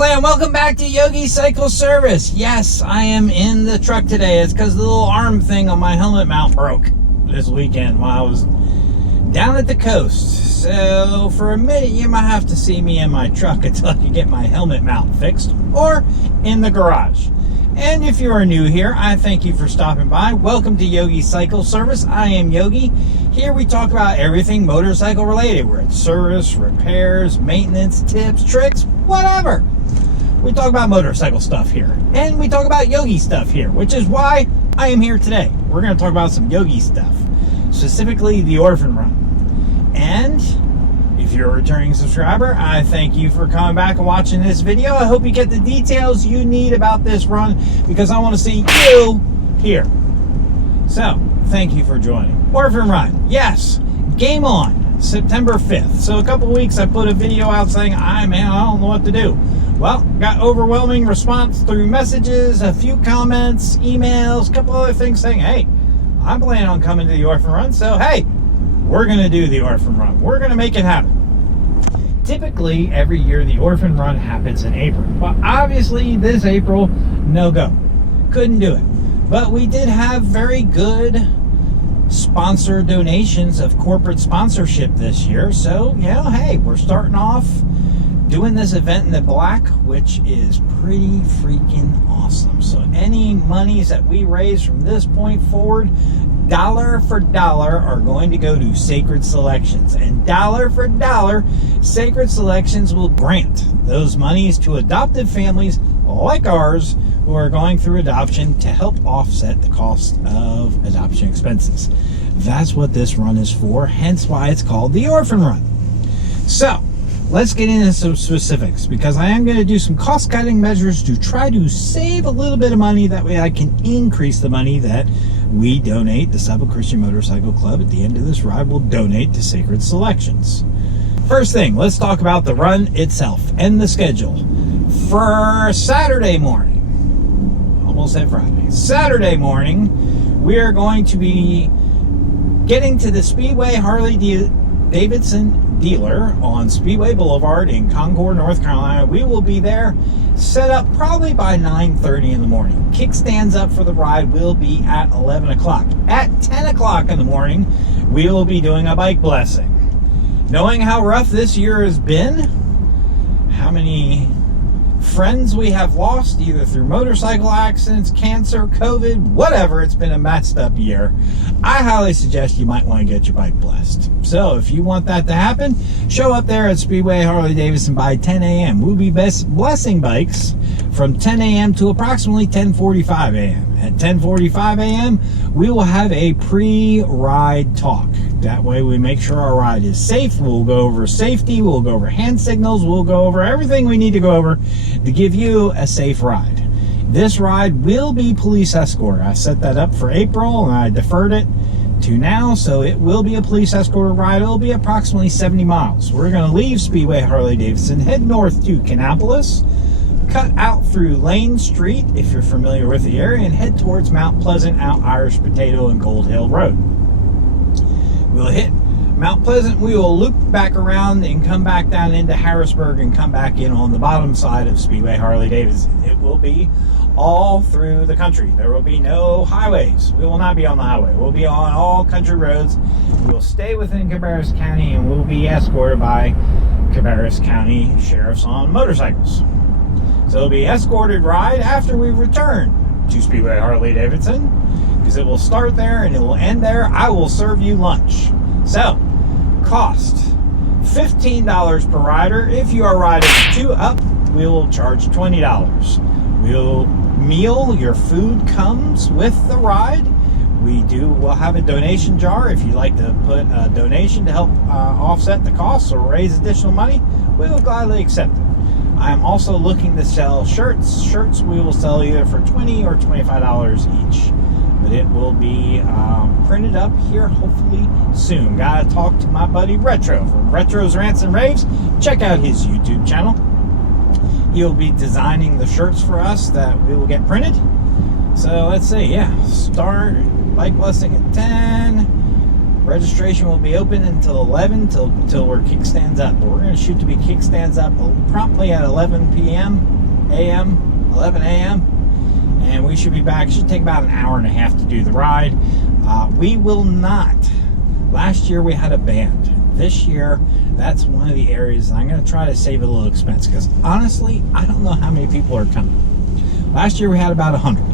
Clan, welcome back to Yogi Cycle Service. Yes, I am in the truck today. It's because the little arm thing on my helmet mount broke this weekend while I was down at the coast. So for a minute, you might have to see me in my truck until I can get my helmet mount fixed, or in the garage. And if you are new here, I thank you for stopping by. Welcome to Yogi Cycle Service. I am Yogi. Here we talk about everything motorcycle related. We're at service, repairs, maintenance, tips, tricks, whatever. We talk about motorcycle stuff here. And we talk about Yogi stuff here, which is why I am here today. We're going to talk about some Yogi stuff, specifically the Orphan Run. And if you're a returning subscriber, I thank you for coming back and watching this video. I hope you get the details you need about this run because I want to see you here. So, thank you for joining. Orphan Run, yes, game on, September 5th. So a couple weeks I put a video out saying, I don't know what to do. Well, got overwhelming response through messages, a few comments, emails, a couple other things saying, hey, I'm planning on coming to the Orphan Run, so hey, we're going to do the Orphan Run. We're going to make it happen. Typically, every year the Orphan Run happens in April. But obviously, this April, no go. Couldn't do it. But we did have very good sponsor donations of corporate sponsorship this year. So, hey, we're starting off doing this event in the black, which is pretty freaking awesome. So any monies that we raise from this point forward, dollar for dollar, are going to go to Sacred Selections. And dollar for dollar, Sacred Selections will grant those monies to adoptive families like ours who are going through adoption to help offset the cost of adoption expenses. That's what this run is for, hence why it's called the Orphan Run. So, let's get into some specifics, because I am going to do some cost-cutting measures to try to save a little bit of money. That way I can increase the money that we donate. The Sub Christian Motorcycle Club at the end of this ride will donate to Sacred Selections. First thing, let's talk about the run itself and the schedule. For Saturday morning, almost said Friday, Saturday morning, we are going to be getting to the Speedway Harley-Davidson dealer on Speedway Boulevard in Concord, North Carolina. We will be there set up probably by 9:30 in the morning. Kickstands up for the ride will be at 11 o'clock. At 10 o'clock in the morning, we will be doing a bike blessing. Knowing how rough this year has been, how many friends we have lost either through motorcycle accidents, cancer, COVID, whatever, it's been a messed up year, I highly suggest you might want to get your bike blessed. So if you want that to happen, show up there at Speedway Harley-Davidson by 10 a.m. We'll be blessing bikes from 10 a.m. to approximately 10:45 a.m. At 10:45 a.m., we will have a pre-ride talk. That way we make sure our ride is safe. We'll go over safety, we'll go over hand signals, we'll go over everything we need to go over to give you a safe ride. This ride will be police escort. I set that up for April and I deferred it to now, so it will be a police escort ride. It will be approximately 70 miles. We're going to leave Speedway Harley-Davidson, head north to Kannapolis, cut out through Lane Street, if you're familiar with the area, and head towards Mount Pleasant, out Irish Potato and Gold Hill Road. We'll hit Mount Pleasant, we will loop back around and come back down into Harrisburg and come back in on the bottom side of Speedway Harley-Davidson. It will be all through the country. There will be no highways. We will not be on the highway. We'll be on all country roads. We will stay within Cabarrus County and we'll be escorted by Cabarrus County sheriffs on motorcycles. So it'll be escorted ride after we return to Speedway Harley-Davidson, because it will start there and it will end there. I will serve you lunch. So, cost $15 per rider. If you are riding 2 up, we will charge $20. Your food comes with the ride. We'll have a donation jar. If you'd like to put a donation to help offset the costs or raise additional money, we will gladly accept it. I am also looking to sell shirts. Shirts we will sell either for $20 or $25 each. But it will be printed up here hopefully soon. Gotta talk to my buddy Retro from Retro's Rants and Raves. Check out his YouTube channel. He'll be designing the shirts for us that we will get printed. So let's see, start bike blessing at 10. Registration will be open until 11, till we're kickstands up. But we're going to shoot to be kickstands up promptly at 11 a.m., 11 a.m. And we should be back. It should take about an hour and a half to do the ride. We will not. Last year we had a band. This year, that's one of the areas I'm going to try to save a little expense, because honestly, I don't know how many people are coming. Last year we had about 100.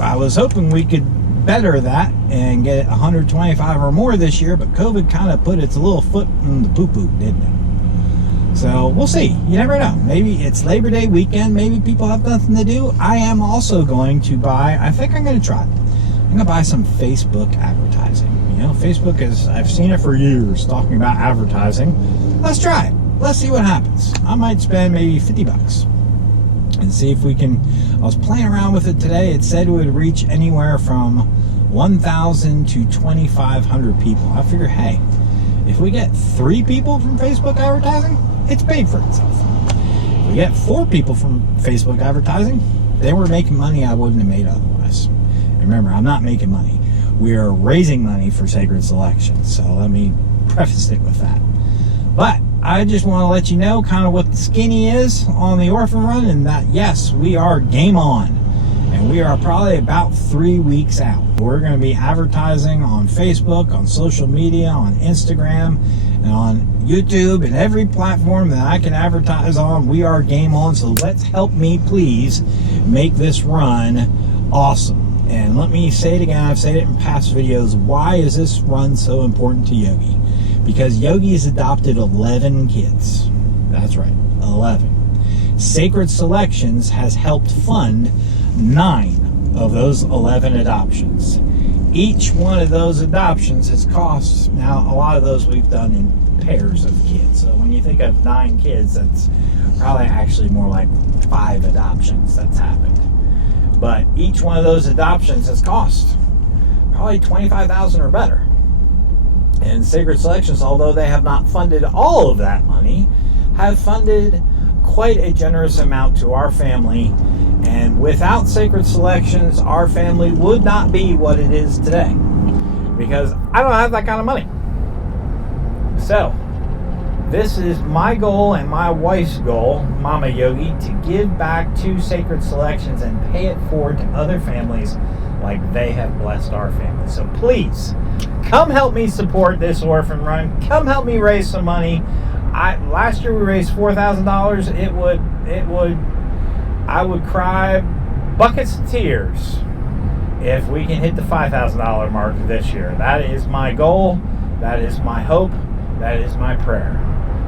I was hoping we could better that and get 125 or more this year, but COVID kind of put its little foot in the poo-poo, didn't it? So we'll see. You never know. Maybe it's Labor Day weekend. Maybe people have nothing to do. I am also going to buy, I think I'm going to try it. I'm going to buy some Facebook advertising. You know, Facebook is, I've seen it for years talking about advertising. Let's try it. Let's see what happens. I might spend maybe $50 and see if we can. I was playing around with it today. It said it would reach anywhere from 1,000 to 2,500 people. I figure, hey, if we get 3 people from Facebook advertising, it's paid for itself. If we get 4 people from Facebook advertising, then we're making money I wouldn't have made otherwise. And remember, I'm not making money. We are raising money for Sacred Selection. So let me preface it with that. But I just want to let you know kind of what the skinny is on the Orphan run, and that, yes, we are game on. And we are probably about 3 weeks out. We're going to be advertising on Facebook, on social media, on Instagram, and on YouTube, and every platform that I can advertise on. We are game on. So let's help me, please, make this run awesome. And let me say it again. I've said it in past videos. Why is this run so important to Yogi? Because Yogi has adopted 11 kids. That's right, 11. Sacred Selections has helped fund 9 of those 11 adoptions. Each one of those adoptions has cost, now a lot of those we've done in pairs of kids. So when you think of 9 kids, that's probably actually more like 5 adoptions that's happened. But each one of those adoptions has cost probably $25,000 or better. And Sacred Selections, although they have not funded all of that money, have funded quite a generous amount to our family. And without Sacred Selections, our family would not be what it is today, because I don't have that kind of money. So this is my goal and my wife's goal, Mama Yogi, to give back to Sacred Selections and pay it forward to other families like they have blessed our family. So please, come help me support this Orphan run. Come help me raise some money. Last year we raised $4,000. I would cry buckets of tears if we can hit the $5,000 mark this year. That is my goal. That is my hope. That is my prayer.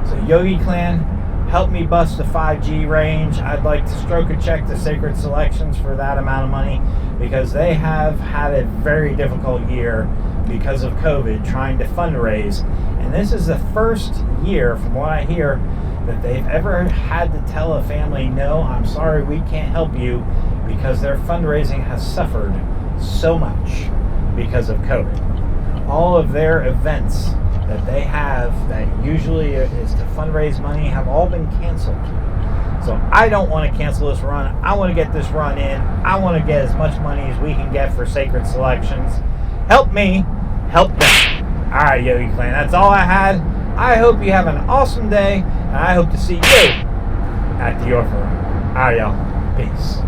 So Yogi Clan, help me bust the 5G range. I'd like to stroke a check to Sacred Selections for that amount of money, because they have had a very difficult year because of COVID trying to fundraise. And this is the first year, from what I hear, that they've ever had to tell a family, no, I'm sorry, we can't help you, because their fundraising has suffered so much because of COVID. All of their events that they have that usually is to fundraise money have all been canceled. So I don't want to cancel this run. I want to get this run in. I want to get as much money as we can get for Sacred Selections. Help me, help them. All right, Yogi Clan, that's all I had. I hope you have an awesome day, and I hope to see you at the Orphan run. All right, y'all. Peace.